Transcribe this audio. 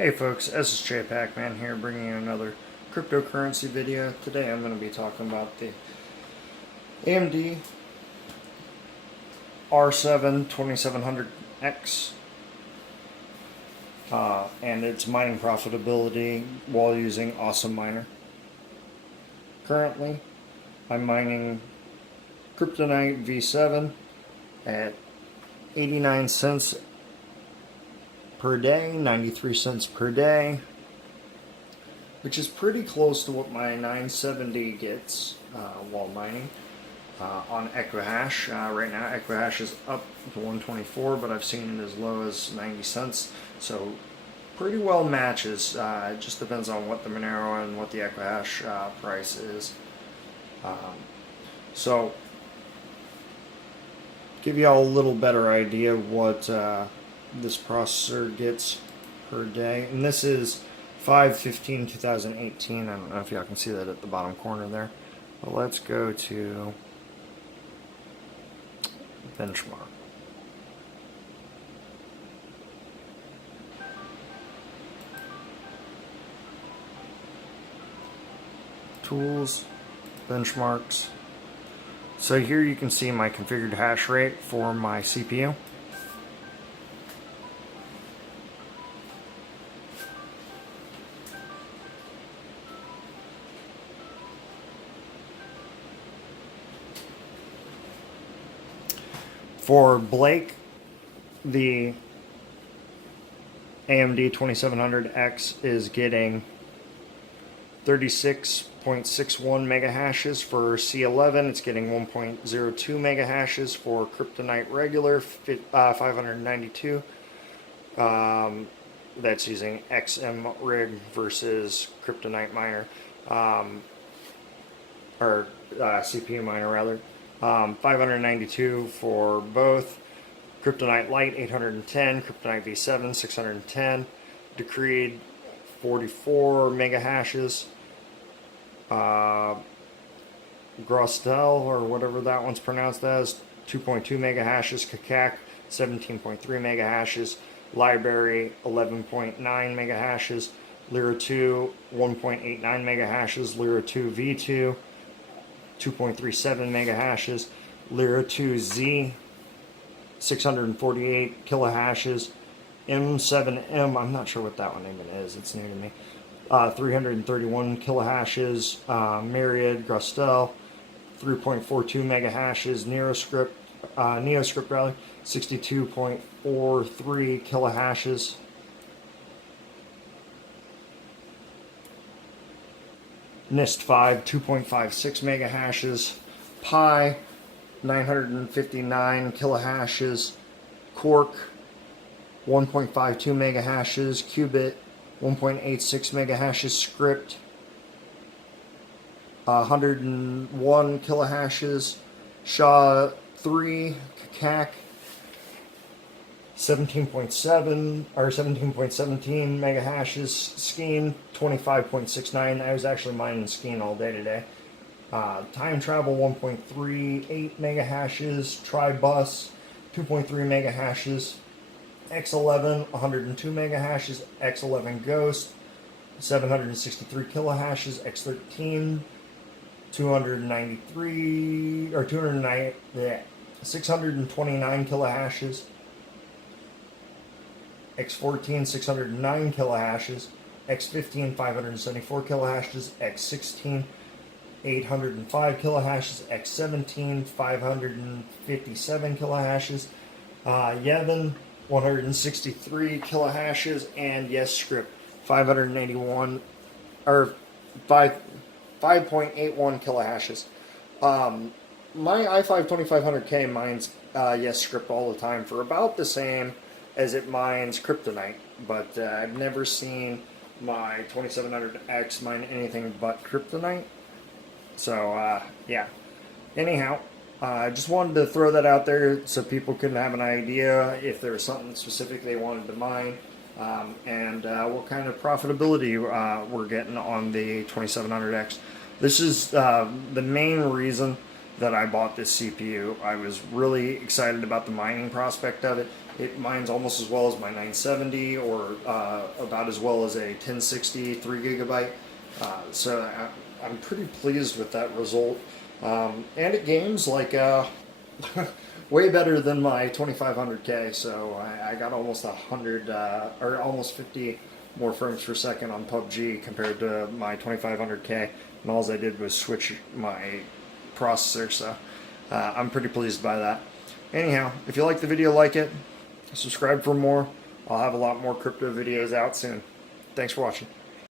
Hey folks, ssjpacman here, bringing you another cryptocurrency video. Today I'm going to be talking about the AMD R7 2700X and its mining profitability while using Awesome Miner. Currently, I'm mining Kryptonite V7 at 89 cents per day, 93 cents per day, which is pretty close to what my 970 gets while mining on Equihash. Right now Equihash is up to 124, but I've seen it as low as 90 cents, so pretty well matches. It just depends on what the Monero and what the Equihash price is. So give you all a little better idea of what this processor gets per day, and this is 5/15/2018. I don't know if y'all can see that at the bottom corner there, but let's go to benchmark. Tools, benchmarks. So here you can see my configured hash rate for my CPU. For Blake, the AMD 2700X is getting 36.61 mega hashes. For C11, it's getting 1.02 mega hashes. For Kryptonite regular, 592. That's using XM rig versus Kryptonite miner, or CPU miner rather. 592 for both. Kryptonite Lite 810, Kryptonite V7 610, Decreed 44 mega hashes, Grostel or whatever that one's pronounced as 2.2 mega hashes, Kakak 17.3 mega hashes, Library 11.9 mega hashes, Lyra 2 1.89 mega hashes, Lyra 2 V2 2.37 mega hashes, Lyra 2Z 648 kilohashes, M7M, I'm not sure what that one even is, it's new to me, 331 kilohashes, Myriad, Grostel 3.42 mega hashes, Neoscript rather 62.43 kilohashes, NIST 5 2.56 mega hashes, Pi 959 kilohashes, Quark 1.52 mega hashes, Qubit 1.86 mega hashes, Script 101 kilohashes, SHA 3, Kakak 17.7 or 17.17 mega hashes, Skeen 25.69. I was actually mining Skeen all day today. Time Travel 1.38 mega hashes, Tribus 2.3 mega hashes, X11 102 mega hashes, X11 Ghost 763 kilohashes, X13 293 or 209 629 kilohashes, X14 609 kilohashes, X15 574 kilohashes, X16 805 kilohashes, X17 557 kilohashes, Yevon 163 kilohashes, and YesScript 581 or 5.81 kilohashes. My i5 2500K mines YesScript all the time for about the same as it mines Kryptonite, but I've never seen my 2700X mine anything but Kryptonite. So yeah, anyhow, I just wanted to throw that out there so people could have an idea if there was something specific they wanted to mine, and what kind of profitability we're getting on the 2700X. This is the main reason that I bought this CPU. I was really excited about the mining prospect of it. It mines almost as well as my 970, or about as well as a 1060 3GB. So I'm pretty pleased with that result. And it games like way better than my 2500K. So I got almost 100 or almost 50 more frames per second on PUBG compared to my 2500K, and all I did was switch my processor. So I'm pretty pleased by that. Anyhow, if you like the video, like it, subscribe for more. I'll have a lot more crypto videos out soon. Thanks for watching.